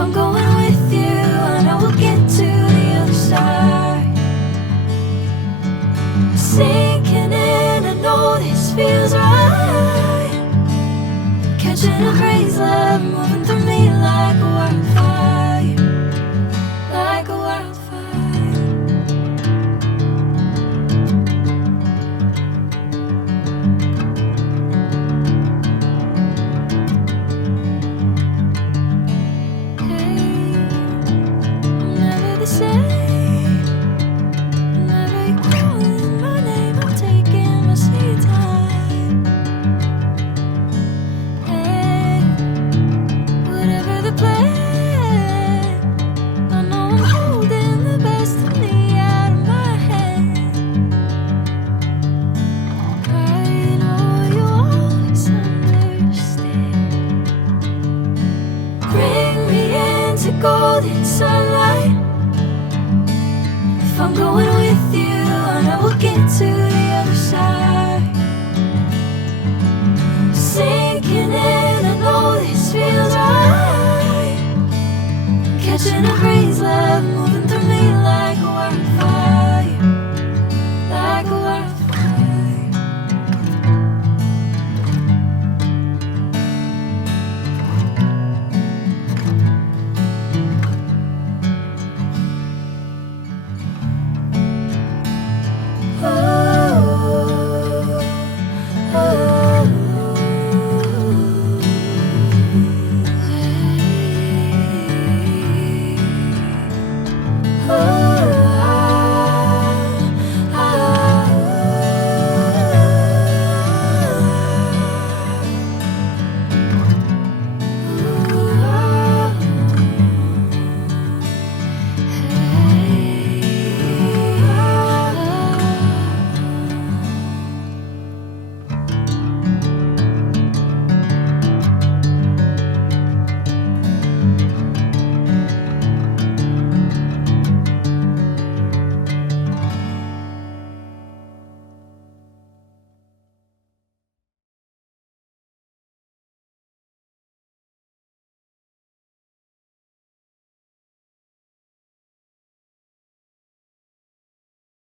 I'm going with you, I know we'll get to the other side. Sinking in, I know this feels right. Catching a crazy love, moving through me like a wildfire, like a wildfire. Golden sunlight. If I'm going with you, I know we'll get to the other side. Sinking in, I know this feels right.